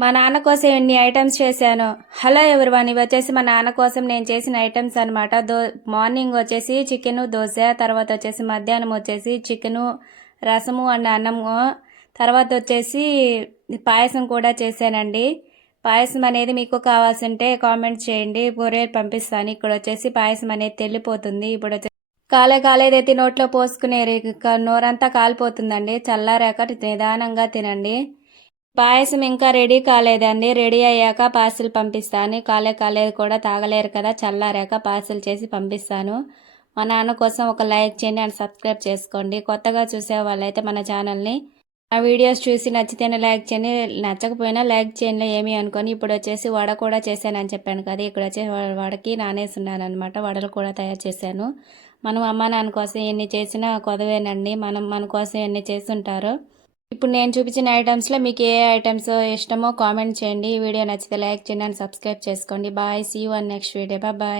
మా నాన్న కోసం ఎన్ని ఐటమ్స్ చేశాను. హలో ఎవ్రీవన్, ఇవి వచ్చేసి మా నాన్న కోసం నేను చేసిన ఐటమ్స్ అనమాట. మార్నింగ్ వచ్చేసి చికెను దోశ, తర్వాత వచ్చేసి మధ్యాహ్నం వచ్చేసి చికెను రసము అండ్ అన్నము, తర్వాత వచ్చేసి పాయసం కూడా చేశానండి. పాయసం అనేది మీకు కావాల్సింటే కామెంట్ చేయండి, కొరియర్ పంపిస్తాను. ఇక్కడ వచ్చేసి పాయసం అనేది తెల్లిపోతుంది. ఇప్పుడు వచ్చేసి కాలేదైతే నోట్లో పోసుకునే నోరంతా కాలిపోతుందండి. చల్లారాక నిదానంగా తినండి. పాయసం ఇంకా రెడీ కాలేదండి. రెడీ అయ్యాక పార్సిల్ పంపిస్తాను. కాలేదు కూడా తాగలేరు కదా, చల్లారాక పార్సిల్ చేసి పంపిస్తాను. మా నాన్న కోసం ఒక లైక్ చేయండి అండ్ సబ్స్క్రైబ్ చేసుకోండి. కొత్తగా చూసే వాళ్ళైతే మన ఛానల్ని ఆ వీడియోస్ చూసి నచ్చితేనే లైక్ చేయండి, నచ్చకపోయినా లైక్ చేయండి ఏమీ అనుకొని. ఇప్పుడు వచ్చేసి వడ కూడా చేశానని చెప్పాను కదా, ఇక్కడ వచ్చేసి వడకి నానేస్తున్నాను అనమాట. వడలు కూడా తయారు చేశాను. మనం అమ్మ నాన్న కోసం ఎన్ని చేసినా కొదవేనండి, మన కోసం ఎన్ని చేస్తుంటారో. ఇప్పుడు నేను చూపించిన ఐటమ్స్లో మీకు ఏ ఐటమ్స్ ఇష్టమో కామెంట్ చేయండి. ఈ వీడియో నచ్చితే లైక్ చేయండి అండ్ సబ్స్క్రైబ్ చేసుకోండి. Bye, see you on next video. Bye.